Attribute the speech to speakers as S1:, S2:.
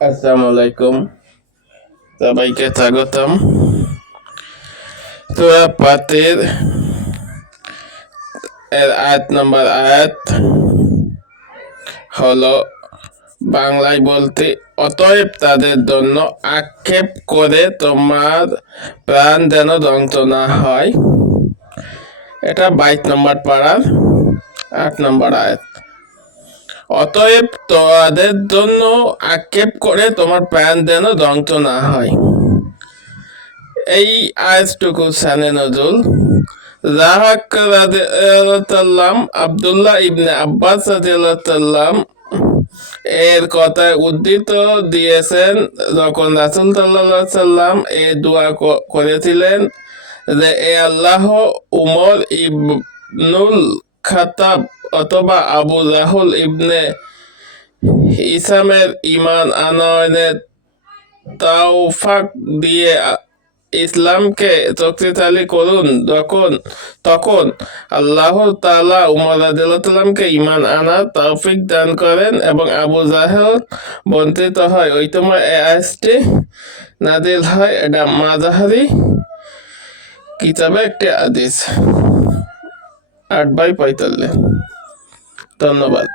S1: আসসালামু আলাইকুম সবাইকে স্বাগতম তোরা পাতের এর আয়াত নম্বর আয়াত হলো বাংলায় বলতে, অতএব তাদের জন্য আক্ষেপ করে তোমার প্রাণ যেন ধ্বংস না হয়। এটা বাইশ নম্বর পাড়ার আট নম্বর আয়াত। অতএব তোমাদের জন্য আক্ষেপ করে তোমার প্রাণ যেন ধ্বংস না হয়। এই আয়াতটুকু সানে নজরুল রাহাক রাদিয়াল্লাহু আব্দুল্লাহ ইবনে আব্বাস রাদিয়াল্লাহু এর কথায় উদ্ধৃত দিয়েছেন, যখন রাসুল সাল্লাহ সাল্লাম এই দোয়া করেছিলেন যে, এ আল্লাহ উমর ইবনুল খাতাব অথবা আবু রাহুল ইবনে ইসামের ইমান আনয়নের তাওফাক দিয়ে ইসলামকে শক্তিশালী করুন। যখন, তখন আল্লাহ তালা উমর রাদিয়াল্লাহুকে ইমান আনা তৌফিক দান করেন এবং আবু জাহেল বঞ্চিত হয়। ওই তোমার এই আয়াতটি নাদিল হয়। এটা মাজাহারি কিতাবে একটি আদেশ আট বাই পঁয়তাল্লিশ। ধন্যবাদ।